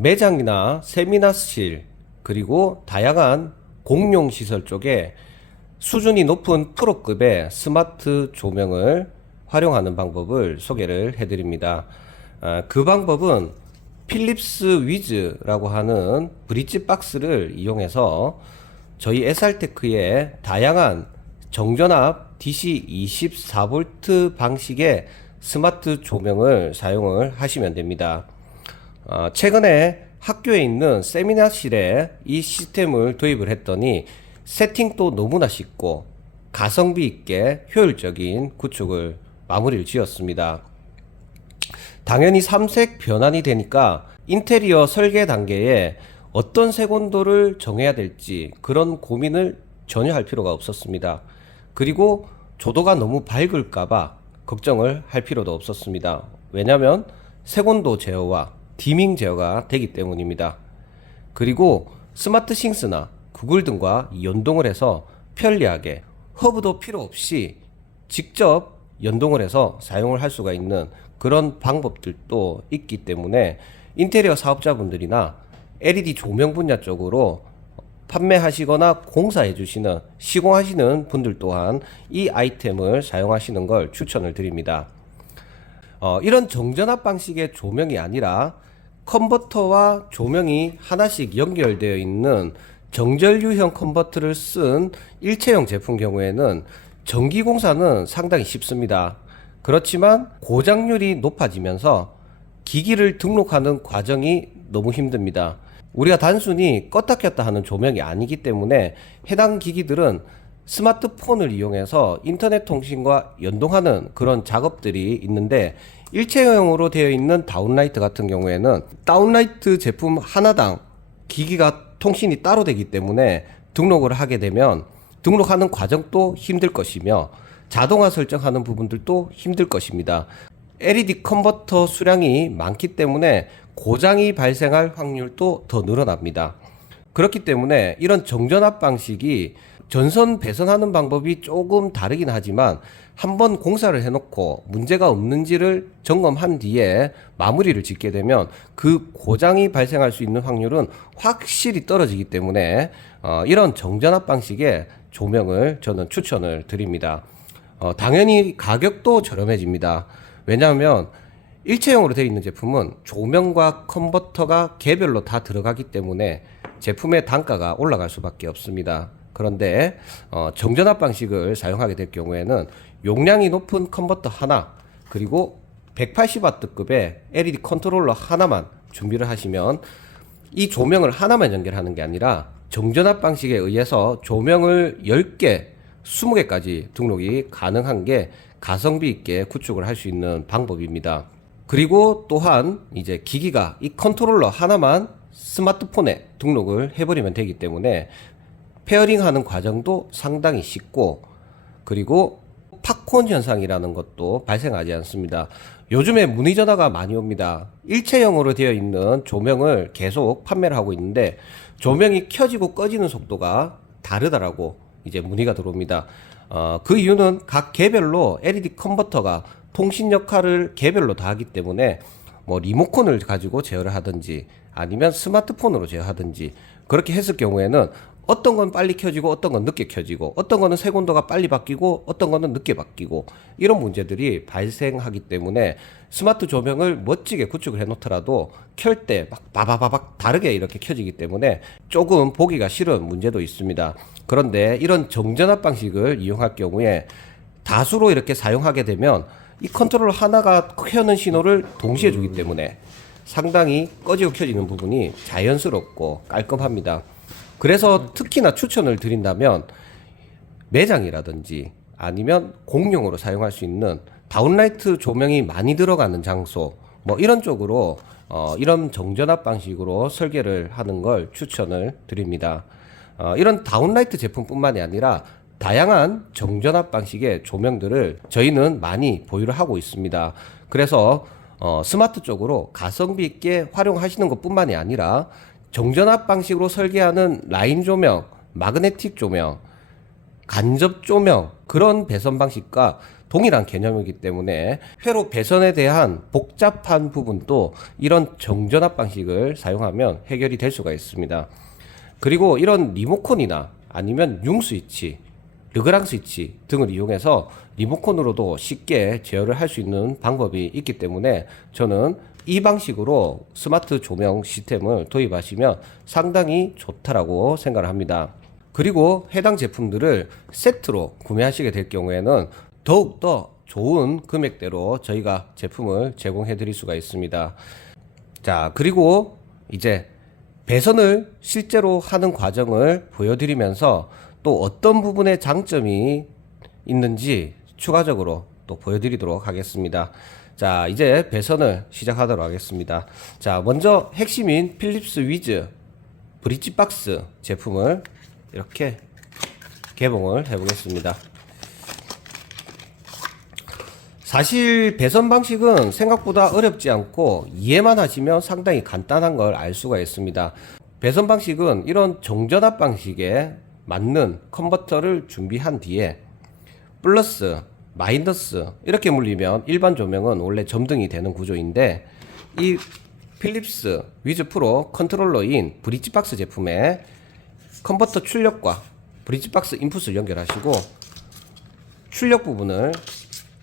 매장이나 세미나실 그리고 다양한 공용 시설 쪽에 수준이 높은 프로급의 스마트 조명을 활용하는 방법을 소개를 해드립니다. 아, 그 방법은 필립스 위즈라고 하는 브릿지 박스를 이용해서 저희 SR테크의 다양한 정전압 DC 24V 방식의 스마트 조명을 사용을 하시면 됩니다. 어, 최근에 학교에 있는 세미나실에 이 시스템을 도입을 했더니 세팅도 너무나 쉽고 가성비 있게 효율적인 구축을 마무리를 지었습니다. 당연히 삼색 변환이 되니까 인테리어 설계 단계에 어떤 색온도를 정해야 될지 그런 고민을 전혀 할 필요가 없었습니다. 그리고 조도가 너무 밝을까봐 걱정을 할 필요도 없었습니다. 왜냐하면 색온도 제어와 디밍 제어가 되기 때문입니다. 그리고 스마트 싱스나 구글 등과 연동을 해서 편리하게 허브도 필요 없이 직접 연동을 해서 사용을 할 수가 있는 그런 방법들도 있기 때문에 인테리어 사업자분들이나 LED 조명 분야 쪽으로 판매하시거나 공사해 주시는 시공하시는 분들 또한 이 아이템을 사용하시는 걸 추천을 드립니다. 어, 이런 정전압 방식의 조명이 아니라 컨버터와 조명이 하나씩 연결되어 있는 정전류형 컨버터를 쓴 일체형 제품 경우에는 전기 공사는 상당히 쉽습니다. 그렇지만 고장률이 높아지면서 기기를 등록하는 과정이 너무 힘듭니다. 우리가 단순히 껐다 켰다 하는 조명이 아니기 때문에 해당 기기들은 스마트폰을 이용해서 인터넷 통신과 연동하는 그런 작업들이 있는데 일체형으로 되어 있는 다운라이트 같은 경우에는 다운라이트 제품 하나당 기기가 통신이 따로 되기 때문에 등록을 하게 되면 등록하는 과정도 힘들 것이며 자동화 설정하는 부분들도 힘들 것입니다. LED 컨버터 수량이 많기 때문에 고장이 발생할 확률도 더 늘어납니다. 그렇기 때문에 이런 정전압 방식이 전선 배선하는 방법이 조금 다르긴 하지만 한번 공사를 해놓고 문제가 없는지를 점검한 뒤에 마무리를 짓게 되면 그 고장이 발생할 수 있는 확률은 확실히 떨어지기 때문에 어, 이런 정전압 방식의 조명을 저는 추천을 드립니다. 어, 당연히 가격도 저렴해집니다. 왜냐하면 일체형으로 되어 있는 제품은 조명과 컨버터가 개별로 다 들어가기 때문에 제품의 단가가 올라갈 수밖에 없습니다. 그런데 어, 정전압 방식을 사용하게 될 경우에는 용량이 높은 컨버터 하나 그리고 180W급의 LED 컨트롤러 하나만 준비를 하시면 이 조명을 하나만 연결하는 게 아니라 정전압 방식에 의해서 조명을 10개, 20개까지 등록이 가능한 게 가성비 있게 구축을 할 수 있는 방법입니다. 그리고 또한 이제 기기가 이 컨트롤러 하나만 스마트폰에 등록을 해버리면 되기 때문에 페어링 하는 과정도 상당히 쉽고 그리고 팝콘 현상이라는 것도 발생하지 않습니다. 요즘에 문의 전화가 많이 옵니다. 일체형으로 되어 있는 조명을 계속 판매를 하고 있는데 조명이 켜지고 꺼지는 속도가 다르다라고 이제 문의가 들어옵니다. 어, 그 이유는 각 개별로 LED 컨버터가 통신 역할을 개별로 다 하기 때문에 뭐 리모컨을 가지고 제어를 하든지 아니면 스마트폰으로 제어하든지 그렇게 했을 경우에는 어떤 건 빨리 켜지고 어떤 건 늦게 켜지고 어떤 거는 색온도가 빨리 바뀌고 어떤 거는 늦게 바뀌고 이런 문제들이 발생하기 때문에 스마트 조명을 멋지게 구축을 해 놓더라도 켤 때 막 바바바박 다르게 이렇게 켜지기 때문에 조금 보기가 싫은 문제도 있습니다. 그런데 이런 정전압 방식을 이용할 경우에 다수로 이렇게 사용하게 되면 이 컨트롤 하나가 켜는 신호를 동시에 주기 때문에 상당히 꺼지고 켜지는 부분이 자연스럽고 깔끔합니다. 그래서 특히나 추천을 드린다면 매장이라든지 아니면 공용으로 사용할 수 있는 다운라이트 조명이 많이 들어가는 장소 뭐 이런 쪽으로 어, 이런 정전압 방식으로 설계를 하는 걸 추천을 드립니다. 어, 이런 다운라이트 제품뿐만이 아니라 다양한 정전압 방식의 조명들을 저희는 많이 보유를 하고 있습니다. 그래서 어, 스마트 쪽으로 가성비 있게 활용하시는 것 뿐만이 아니라 정전압 방식으로 설계하는 라인 조명, 마그네틱 조명, 간접 조명 그런 배선 방식과 동일한 개념이기 때문에 회로 배선에 대한 복잡한 부분도 이런 정전압 방식을 사용하면 해결이 될 수가 있습니다. 그리고 이런 리모컨이나 아니면 융 스위치, 르그랑 스위치 등을 이용해서 리모컨으로도 쉽게 제어를 할 수 있는 방법이 있기 때문에 저는 이 방식으로 스마트 조명 시스템을 도입하시면 상당히 좋다라고 생각을 합니다. 그리고 해당 제품들을 세트로 구매하시게 될 경우에는 더욱더 좋은 금액대로 저희가 제품을 제공해 드릴 수가 있습니다. 자, 그리고 이제 배선을 실제로 하는 과정을 보여드리면서 또 어떤 부분에 장점이 있는지 추가적으로 또 보여드리도록 하겠습니다. 자, 이제 배선을 시작하도록 하겠습니다. 자, 먼저 핵심인 필립스 위즈 브릿지 박스 제품을 이렇게 개봉을 해보겠습니다. 사실 배선 방식은 생각보다 어렵지 않고 이해만 하시면 상당히 간단한 걸 알 수가 있습니다. 배선 방식은 이런 정전압 방식에 맞는 컨버터를 준비한 뒤에 플러스, 마이너스 이렇게 물리면 일반 조명은 원래 점등이 되는 구조인데 이 필립스 위즈 프로 컨트롤러인 브릿지 박스 제품에 컨버터 출력과 브릿지 박스 인풋을 연결하시고 출력 부분을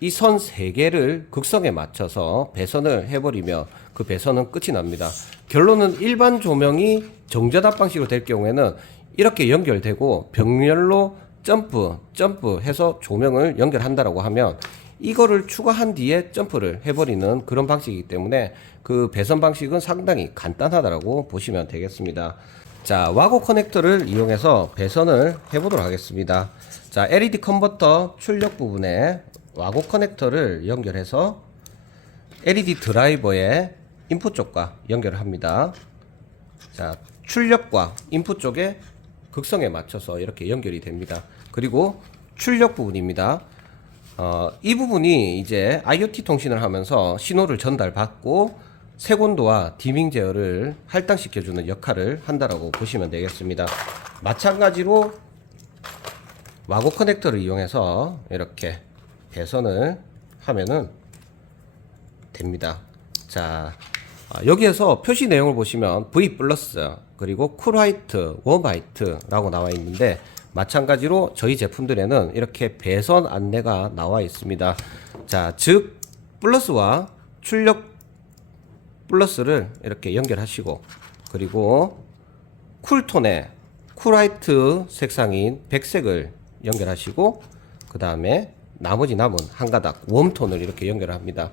이선세 개를 극성에 맞춰서 배선을 해버리면 그 배선은 끝이 납니다. 결론은 일반 조명이 정전압 방식으로 될 경우에는 이렇게 연결되고 병렬로 점프, 점프 해서 조명을 연결한다라고 하면 이거를 추가한 뒤에 점프를 해버리는 그런 방식이기 때문에 그 배선 방식은 상당히 간단하다라고 보시면 되겠습니다. 자, 와고 커넥터를 이용해서 배선을 해보도록 하겠습니다. 자, LED 컨버터 출력 부분에 와고 커넥터를 연결해서 LED 드라이버의 인풋 쪽과 연결을 합니다. 자, 출력과 인풋 쪽에 극성에 맞춰서 이렇게 연결이 됩니다. 그리고 출력 부분입니다. 어, 이 부분이 이제 IoT 통신을 하면서 신호를 전달받고 색온도와 디밍 제어를 할당시켜주는 역할을 한다라고 보시면 되겠습니다. 마찬가지로 와고 커넥터를 이용해서 이렇게 배선을 하면은 됩니다. 자, 아, 여기에서 표시 내용을 보시면 V 플러스 그리고 쿨 화이트, 웜 화이트라고 나와 있는데 마찬가지로 저희 제품들에는 이렇게 배선 안내가 나와 있습니다. 자, 즉 플러스와 출력 플러스를 이렇게 연결하시고 그리고 쿨톤에 쿨화이트 색상인 백색을 연결하시고 그 다음에 나머지 남은 한 가닥 웜톤을 이렇게 연결합니다.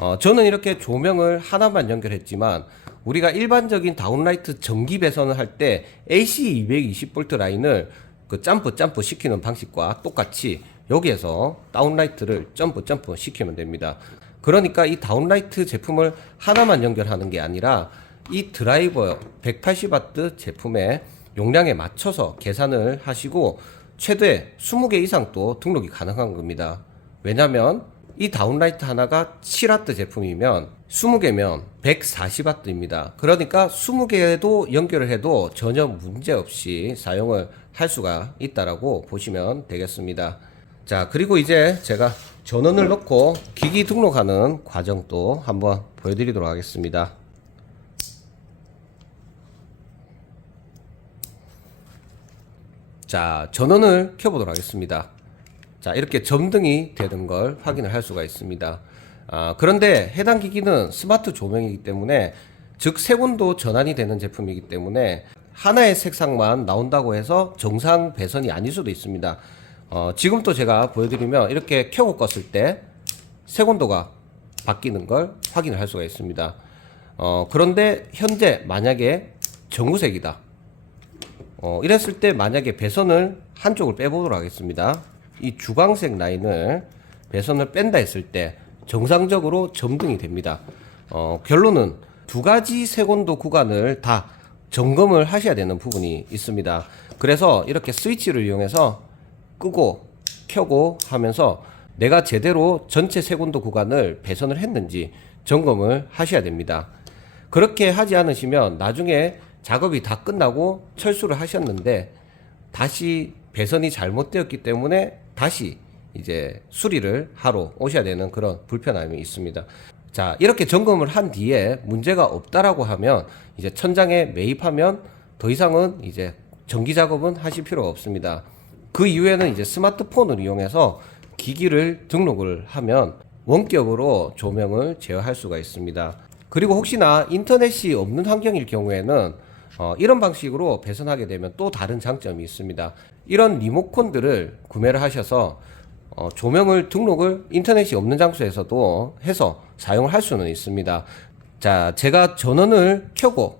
어, 저는 이렇게 조명을 하나만 연결했지만 우리가 일반적인 다운라이트 전기 배선을 할 때 AC 220V 라인을 그 점프 점프 시키는 방식과 똑같이 여기에서 다운라이트를 점프 점프 시키면 됩니다. 그러니까 이 다운라이트 제품을 하나만 연결하는 게 아니라 이 드라이버 180W 제품의 용량에 맞춰서 계산을 하시고 최대 20개 이상 또 등록이 가능한 겁니다. 왜냐면 이 다운라이트 하나가 7W 제품이면 20개면 140W입니다. 그러니까 20개도 연결을 해도 전혀 문제 없이 사용을 할 수가 있다라고 보시면 되겠습니다. 자, 그리고 이제 제가 전원을 넣고 기기 등록하는 과정도 한번 보여드리도록 하겠습니다. 자, 전원을 켜보도록 하겠습니다. 자, 이렇게 점등이 되는 걸 확인을 할 수가 있습니다. 아, 그런데 해당 기기는 스마트 조명이기 때문에 즉 색온도 전환이 되는 제품이기 때문에 하나의 색상만 나온다고 해서 정상 배선이 아닐 수도 있습니다. 어, 지금 또 제가 보여드리면 이렇게 켜고 껐을 때 색온도가 바뀌는 걸 확인을 할 수가 있습니다. 어, 그런데 현재 만약에 정우색이다. 어, 이랬을 때 만약에 배선을 한쪽을 빼보도록 하겠습니다. 이 주광색 라인을 배선을 뺀다 했을 때 정상적으로 점등이 됩니다. 어, 결론은 두 가지 색온도 구간을 다 점검을 하셔야 되는 부분이 있습니다. 그래서 이렇게 스위치를 이용해서 끄고 켜고 하면서 내가 제대로 전체 색온도 구간을 배선을 했는지 점검을 하셔야 됩니다. 그렇게 하지 않으시면 나중에 작업이 다 끝나고 철수를 하셨는데 다시 배선이 잘못되었기 때문에 다시 이제 수리를 하러 오셔야 되는 그런 불편함이 있습니다. 자, 이렇게 점검을 한 뒤에 문제가 없다라고 하면 이제 천장에 매입하면 더 이상은 이제 전기 작업은 하실 필요가 없습니다. 그 이후에는 이제 스마트폰을 이용해서 기기를 등록을 하면 원격으로 조명을 제어할 수가 있습니다. 그리고 혹시나 인터넷이 없는 환경일 경우에는 어, 이런 방식으로 배선하게 되면 또 다른 장점이 있습니다. 이런 리모컨들을 구매를 하셔서 어, 조명을 등록을 인터넷이 없는 장소에서도 해서 사용을 할 수는 있습니다. 자, 제가 전원을 켜고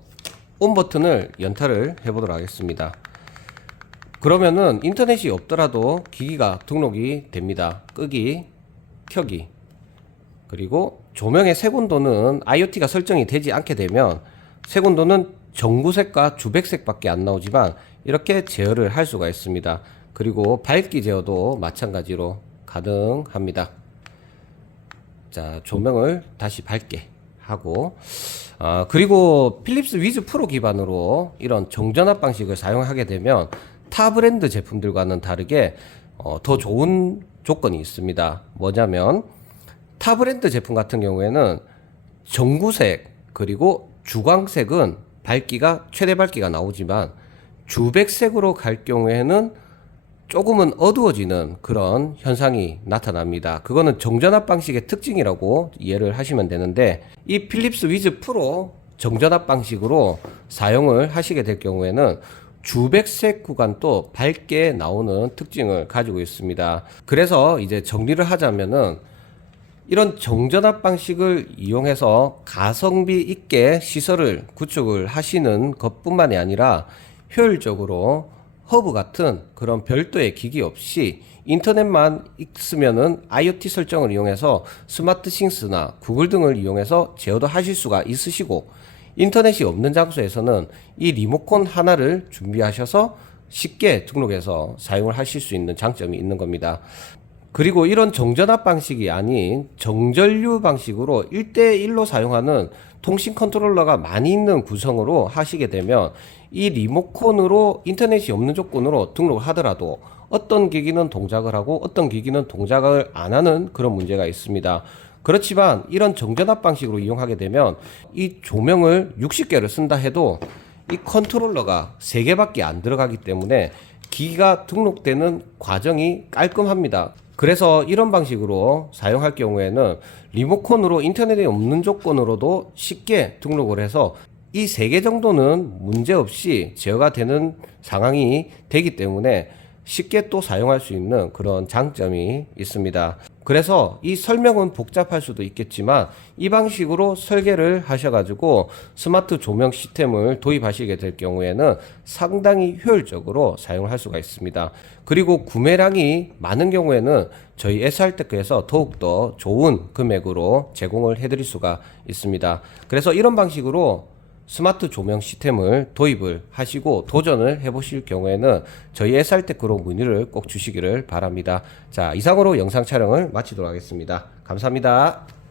온 버튼을 연타를 해보도록 하겠습니다. 그러면은 인터넷이 없더라도 기기가 등록이 됩니다. 끄기, 켜기. 그리고 조명의 색온도는 IoT가 설정이 되지 않게 되면 색온도는 정구색과 주백색밖에 안 나오지만 이렇게 제어를 할 수가 있습니다. 그리고 밝기 제어도 마찬가지로 가능합니다. 자, 조명을 다시 밝게 하고 아, 그리고 필립스 위즈 프로 기반으로 이런 정전압 방식을 사용하게 되면 타 브랜드 제품들과는 다르게 어, 더 좋은 조건이 있습니다. 뭐냐면 타 브랜드 제품 같은 경우에는 전구색 그리고 주광색은 밝기가 최대 밝기가 나오지만 주백색으로 갈 경우에는 조금은 어두워지는 그런 현상이 나타납니다. 그거는 정전압 방식의 특징이라고 이해를 하시면 되는데 이 필립스 위즈 프로 정전압 방식으로 사용을 하시게 될 경우에는 주백색 구간도 밝게 나오는 특징을 가지고 있습니다. 그래서 이제 정리를 하자면은 이런 정전압 방식을 이용해서 가성비 있게 시설을 구축을 하시는 것뿐만이 아니라 효율적으로 허브 같은 그런 별도의 기기 없이 인터넷만 있으면은 IoT 설정을 이용해서 스마트 싱스나 구글 등을 이용해서 제어도 하실 수가 있으시고 인터넷이 없는 장소에서는 이 리모컨 하나를 준비하셔서 쉽게 등록해서 사용을 하실 수 있는 장점이 있는 겁니다. 그리고 이런 정전압 방식이 아닌 정전류 방식으로 1대1로 사용하는 통신 컨트롤러가 많이 있는 구성으로 하시게 되면 이 리모컨으로 인터넷이 없는 조건으로 등록을 하더라도 어떤 기기는 동작을 하고 어떤 기기는 동작을 안 하는 그런 문제가 있습니다. 그렇지만 이런 정전압 방식으로 이용하게 되면 이 조명을 60개를 쓴다 해도 이 컨트롤러가 3개밖에 안 들어가기 때문에 기기가 등록되는 과정이 깔끔합니다. 그래서 이런 방식으로 사용할 경우에는 리모컨으로 인터넷이 없는 조건으로도 쉽게 등록을 해서 이 세 개 정도는 문제없이 제어가 되는 상황이 되기 때문에 쉽게 또 사용할 수 있는 그런 장점이 있습니다. 그래서 이 설명은 복잡할 수도 있겠지만 이 방식으로 설계를 하셔가지고 스마트 조명 시스템을 도입하시게 될 경우에는 상당히 효율적으로 사용을 할 수가 있습니다. 그리고 구매량이 많은 경우에는 저희 SR테크에서 더욱더 좋은 금액으로 제공을 해드릴 수가 있습니다. 그래서 이런 방식으로 스마트 조명 시스템을 도입을 하시고 도전을 해보실 경우에는 저희 SR테크로 문의를 꼭 주시기를 바랍니다. 자, 이상으로 영상 촬영을 마치도록 하겠습니다. 감사합니다.